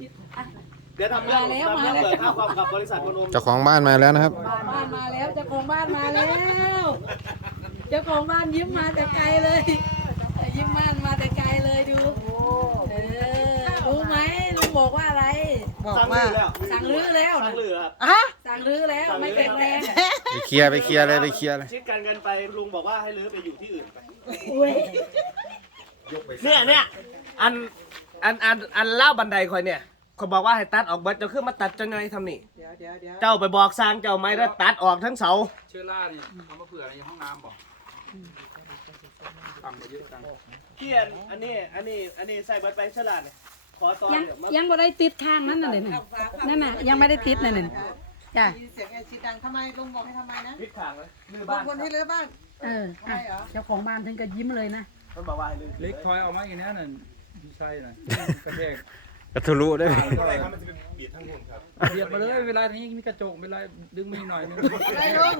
ชิดอะเดี๋ยวทำเรื่องมาแล้วทำเรื่องมาแล้วเปิดค่าความกับบริษัทมโนมเจ้าของบ้านมาแล้วนะครับ บ้านมาแล้วเจ้าของบ้านมาแล้วเจ้าของบ้านยิ้มมาแต่ไกลเลยยิ้มบ้านมาแต่ไกลเลยดูเออรู้ไหมลุงบอกว่าอะไร บอกสั่งว่าลือแล้วสั่งรื้อแล้วสั่งลือครับอะสั่งรื้อแล้วไม่แข็งแรงไปเคลียร์ไปเคลียร์เลยไปเคลียร์เลยชิดกันกันไปลุงบอกว่าให้ลือไปอยู่ที่อื่นไปอุ้ยเนี่ยเนี่ยอันอันอันอันเล่าบันไดคอยเนี่ย เขาบอกว่าให้ตัดออกเบิดเจะขึ้นมาตัดจังไงทำนี่ เดี๋ยวเดี๋ยวเดี๋ยวเจ้าไปบอกสร้างเจ้าไม่ได้ตัดออกทั้งเสา เชื้อรานี่เอามาเผื่อในห้องน้ำบอกตังมาเยอะจังเขียนอันนี้อันนี้อันนี้ใส่เบิดไปฉลาดเนี่ยขอตอนยังเดี๋ยวมายังบ่ได้ติดข้างนั้นน่ะเลยน่ะนั่นน่ะยังไม่ได้ติดนั่นน่ะจ้ะยินเสียงไอชิดดังทำไมลุงบอกให้ทำไมนะพิษขางเลยลือลุบ้างนคนให้เลือบ้านเอออะเจ้าของบ้านถึงก็ยิ้มเลยนะมันบอกว่าให้ลือเล็กทอยเอามาอีกแน่น่ะดีไซน์น่ะกระแทก กระทุรุได้ไหมก็เลยเบียดมาเลยเวลานี้มีกระจกเวลาดึงมีหน่อยนึงไอ้ลุง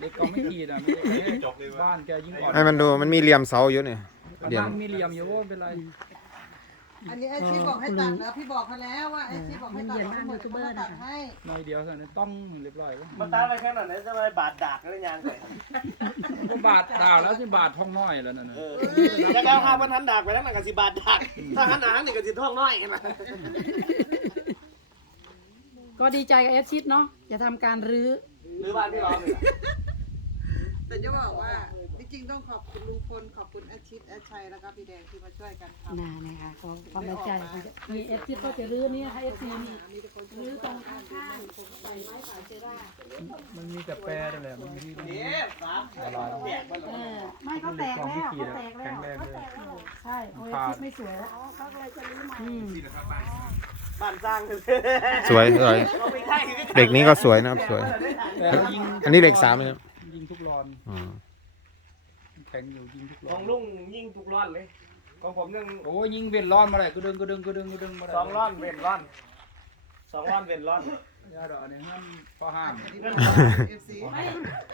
เล็กก็ไม่ขีดอะไม่ได้กระแทกบ้านแกยิ่งอ่อนให้มันดูมันมีเหลี่ยมเสาอยู่เนี่ยเหลี่ยมบ้านมีเหลี่ยมอยู่ว่าเป็นไร อันนี้ไอชิดบอกให้ตัดแล้วพี่บอกเขาแล้วว่าไอชิดบอกให้ตัดทั้งหมดเขาตัดให้หน่อยเดียวเท่านั้นต้องเรียบร้อยแล้วมันตามไปแค่นั้นเลยจะไปบาดดากอะไรอย่างไรก็บาดดาวแล้วที่บาดท้องน้อยแล้วนั่นน่ะเออแล้วก็ห้าพันทันดากไปแล้วมันก็สิบาดดากถ้าหันหนาหนึ่งก็สิท้องน้อยกันนะก็ดีใจกับแอดชิดเนาะจะทำการรื้อหรือบ้านที่ร้องเนี่ยแต่จะบอกว่า จริงๆต้องขอบคุณลุงพลขอบคุณแอดชิดแอดชัยแล้วก็พี่แดงที่มาช่วยกันทำน่านะคะขอความในใจมีแอดชิดก็จะรื้อนี่ให้เอฟซีนี่รื้อตรงข้างๆใส่ไม้ป่าเจร่ามันมีแต่แปรนั่นแหละมันมีนี่สามแยกมันเออไม่เขาแตกแล้วเขาแตกแล้วใช่โอ้ยแอดชิดไม่สวยแล้วอืมบ้านสร้างคือสวยสวยเขาไม่ใช่เด็กนี้ก็สวยนะครับสวยแต่ยิงอันนี้เหล็กสามเลยครับยิงทุกรอนอืมแข็งอยู่ยิงทุกรขออนงลุงยิงทุกร้อนเลย ของผมยังโอ้ยิงเวียนร้อนมาเลยก็ดึงก็ดึงก็ดึงก็ดึงมาได้สองร้อนเว้นร้อนสองร้อนเว้นร้อน ยาดอกอันนี้ห้ามข้อห้ามเอฟซีไม่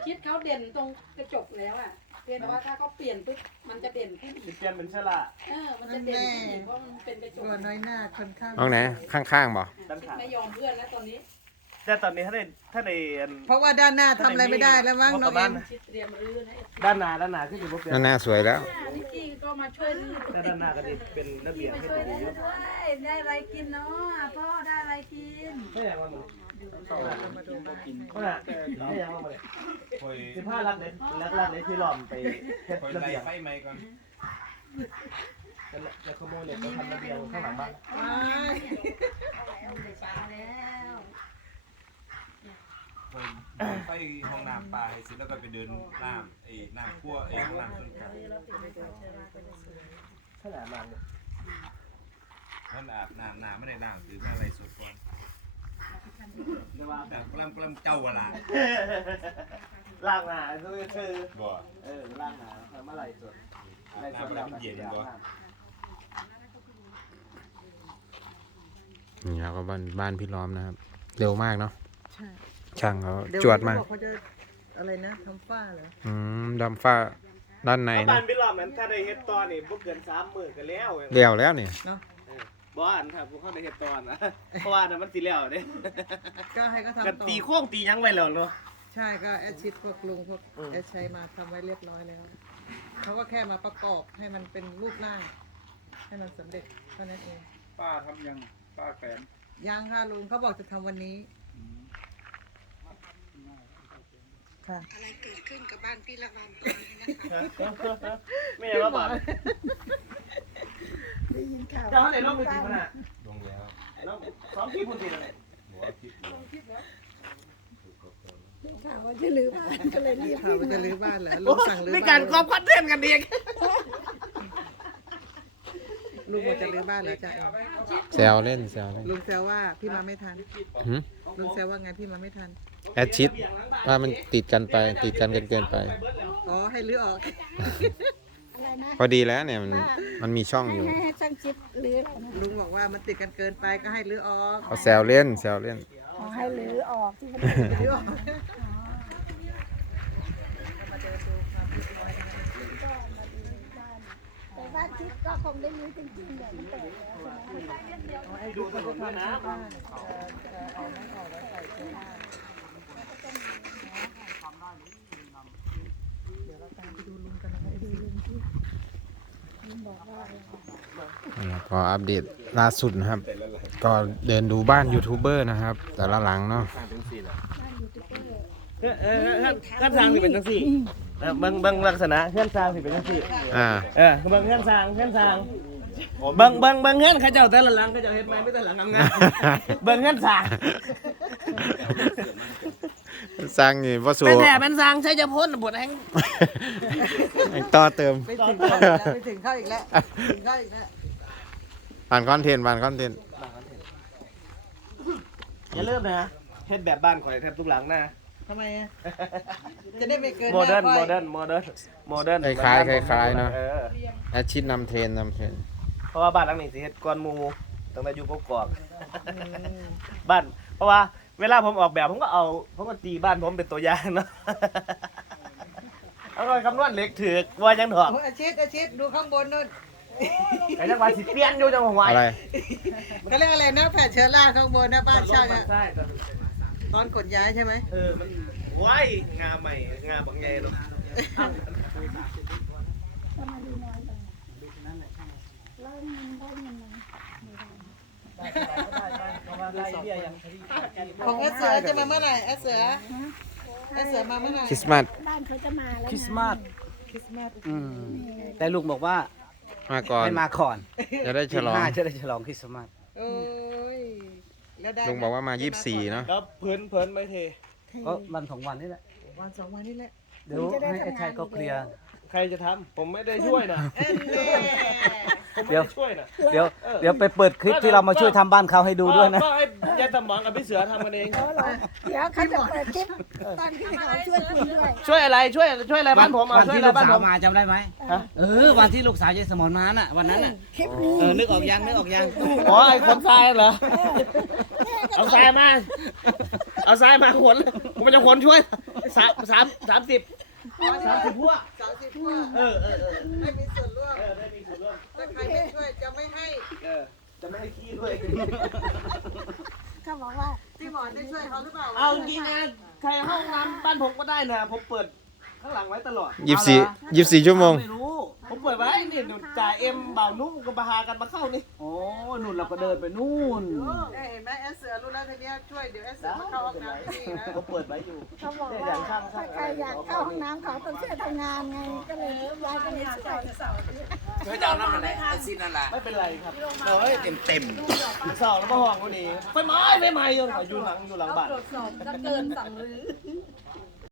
ชิดเขาเด่นตรงกระจกแล้วอะเพียงแต่ว่าถ้าเขาเปลี่ยนปุ๊บมันจะเด่นขึ้นสิเปลี่ยนเป็นฉลาดเออมันจะเด่นขึ้นอีกเพราะมันเป็นกระจกตัวน้อยหน้าคนข้างห้องไหนข้างๆบ่ด้านข้างไม่ยอมเพื่อนแล้วตอนนี้ แต่ตอนนี้ถ้าได้ถ้าได้อันเพราะว่าด้านหน้าทำอะไรไม่ได้แล้วมั้งน้องเอ็มชิดเตรียมรื้อนะด้านหน้าด้านหน้าคือสิบ่เปลี่ยนนั่นน่าสวยแล้วนิกกี้ก็มาช่วยรื้อแต่ด้านหน้าก็ดีเป็นระเบียบมาให้ช่วยดีรื้อด้วยได้อะไรกินเนาะพ่อได้อะไรกินไม่อยากว่ามึงมาดูมากินเขาน่ะไม่อยากว่ามึงเลยสิบห้ารัดเลยรัดรัดเลยที่หล่อมไปเพชรระเบียงไฟไหมก่อนจะจะขโมยเหล็กไปทำระเบียงข้างหลังบ้านแล้ว ไฟห้องน้ำปลาให้เสร็จแล้วก็ไปเดินน้ำไอ้น้ำคั่วไอ้ห้องน้ำต้นกลางขนาดนั้นเลยมันอาบน้ำน้ำไม่ได้น้ำหรือไม่อะไรสดก่อนแบบกล้ำกล้ำเจ้าเวลาล่างหนาคือคือบ่เออล่างหนาทำอะไรสดอาบน้ำแล้วมันเย็นบ่นี่ครับก็บ้านบ้านพี่ล้อมนะครับ เร็วมากเนาะใช่ ช่างเขาเดี๋ยวจวดมากเขบอกเขาจะอะไรนะทำฝ้าเหรออืมดำฟ้าด้านในบ้านะนพี่หล่อมนั้นถ้าได้เฮ็ดตอนนี่บ่เกินสามมื้อก็แล้วเลี้ยวแล้วเนี่ยเนาะบ่อันถ้าพวกเขาได้เฮ็ดตอนนะเพราะว่านั้นมันสิแล้วเด้ก็ให้เขากันทำต่อตีโค้งตีหยังไว้แล้วเนาะใช่ก็แอดชิดพวกลุงพวกอืมแอดชัยมาทำไว้เรียบร้อยแล้วเขาก็แค่มาประกอบให้มันเป็นรูปร่างให้มันสำเร็จเท่านั้นเองป้าทำยังป้าแขวนยังค่ะลุงเขาบอกจะทำวันนี้ ค่ะอะไรเกิดขึ้นกับบ้านพี่ละวันตอนนี้นะคะ ไม่ใช่ว่าบาดได้ยินข่าวเจ้าเขาได้ลงมือกี่คนน่ะลงแล้วลงสองกี่คนสินั่นแหละหัวคิดอยู่ข่าวว่าจะรื้อบ้านก็เลยรีบข่าวว่าจะรื้อบ้านเหรอลุงสั่งรื้อในบ้านการกอบคอนเทนต์กันเอง ลุงบอกจะรื้อบ้านเหรอจ๊ะแซวเล่นแซวเล่นลุงแซวว่าพี่มาไม่ทันหืมลุงแซวว่าไงพี่มาไม่ทัน แอดชิดว่ามันติดกันไป ติดกันเกินเกินไป อ๋อให้รื้อออกพอดีแล้วเนี่ยมันมันมีช่องอยู่ให้ช่างชิดหรือลุงบอกว่ามันติดกันเกินไปก็ให้รื้อออกเอาแซวเล่นแซวเล่น ขอให้หรือออกที่มันรื้อออก แต่ว่าชิดก็คงได้รู้จริงๆเลยมันแตกใหมดูถนนด้วยนะเอาไม่ออกแล้วใส่เสื้อผ้าเดี๋ยวเราตามไปดูลุงกันนะคะดูลุงที่แล้วก็อัปเดตล่าสุดนะครับ ก็เดินดูบ้านยูทูบเบอร์นะครับ แต่ละหลังเนาะ เออเออเออเฮือนสร้างสิเป็นจังซี่เออเบิ่งเบิ่งลักษณะเฮือนสร้างสิเป็นจังซี่อ่าเออเบิ่งเฮือนสร้างเฮือนสร้างเบิ่งเบิ่งเบิ่งเฮือนเขาเจ้าแต่ละหลังเขาเจ้าเฮ็ดใหม่ไม่แต่หลังงามๆเบิ่งเฮือนสร้างสร้างนี่ว่าสูเป็นแท้เป็นสร้างใช้จะพ้นบทแห่งแห่งต่อเติมไปถึงเข้าอีกแล้วไปถึงเข้าอีกแล้วถึงเข้าอีกแล้วผ่านคอนเทนต์ผ่านคอนเทนต์อย่าลืมนะเฮ็ดแบบบ้านข่อยแทบทุกหลังนะ ทำไมอะจะได้ไม่เกินโมเดิร์นหาโมค่อยเดิร์นโมเดิร์นโมเดิร์นคล้ายๆคล้ายๆเนาะอออาชิดนำเทรนนำเทรนเพราะว่าบ้านหลังนี้สิเฮ็ดก่อนหมู่ตั้งแต่อยู่กกอกบ้าน เพราะว่าเวลาผมออกแบบผมก็เอาผมก็ตีบ้านผมเป็นตัวอย่างเนาะเอาก็คำนวณเหล็กถือกว่ายังถอกโอ้ยอาชิตอาชิตดูข้างบนนู่นไอ้จังหวะสิเปลี่ยนอยู่จังหวะอะไรเขาเรียกอะไรนะแผ่นเชื้อราข้างบนนะบ้านเช่าเนี่ย ใช่ ตอนขนย้ายใช่ไหมเออมันว้ายงาใหม่งาบางไงเนาะก็มาดูน้อยจังแล้วมันได้เงินไหมของเอสเสือจะมาเมื่อไหร่เอสเสือเอสเสือมาเมื่อไหร่คริสต์มาสบ้านเขาจะมาแล้วนะคริสต์มาสคริสต์มาสอืมแต่ลุงบอกว่ามาก่อนให้มาก่อนจะได้ฉลองห้าจะได้ฉลองคริสต์มาสโอ้ย แล้วได้ลุงบอกว่ามา 24 เนาะแล้วเพิ่นเพิ่นไม่เท ก็วันสองวันนี่แหละ วันสองวันนี่แหละ เดี๋ยวให้ไอ้ชายก็เคลียร์ ใครจะทำผมไม่ได้ช่วยนะ เอ็นเน่ ผมไม่เดี๋ยว ได้ช่วยนะเดี๋ยวเดี๋ยวไปเปิดคลิปที่เรามาช่วยทำบ้านเขาให้ดูด้วยนะ ก็ให้ยายสมองกับพี่เสือทำกันเอง เดี๋ยวเขาจะเปิดคลิปตอนที่เขาช่วยคุณด้วยช่วยอะไรช่วยช่วยอะไรบ้านผมเอาวันช่วยที่อะไรลูกบ้านสาผวม มาจำได้ไหมฮะ เออ วันที่ลูกสาวยายสมอนมาน่ะวันนั้นน่ะคลิปนี้เออนึกออกยังนึกออกยังอ๋อไอ้คนทรายเหรอ เอาทรายมา เอาทรายมาขนกูมันจะขนช่วยสามสามสามสิบสามสิบพวกสามสิบพวกเออเออเออให้มีส่วนร่วมเออได้มีส่วนร่วม ถ้าใครไม่ช่วยจะไม่ให้เออ จะไม่ให้ขี้ด้วย เขาบอกว่า พี่หมอนได้ช่วยเขาหรือเปล่าเอาจริงๆนะใครห้องน้ำบ้านผมก็ได้นะ ผมเปิด ข้างหลังไว้ตลอด24 24ชั่วโมง ไม่รู้ผมเปิดไว้นี่หนูจ่าเอ็มบ่าวนุ่มก็มาหากันมาเข้านี่โอ้นู่นเราก็เดินไปนู่นได้เห็นไหมเอสเสือรู้แล้วทีเนี้ยช่วยเดี๋ยวเอสเสือมาเข้าห้องน้ำที่นี่นะผมเปิดไว้อยู่ เขาบอกว่าถ้าใครอยากเข้าห้องน้ำเขาต้องช่วยทำงานไงก็เลยยายก็เลยช่วยช่วยเจ้านั่นแหละไอซีนั่นแหละไม่เป็นไรครับเฮ้ยเต็มเต็มสองแล้วมาห้องวันนี้ไฟไหม้ไฟไหม้จนเขาอยู่หลังอยู่หลังบ้าน ตรวจสอบถ้าเกินสั่งรื้อ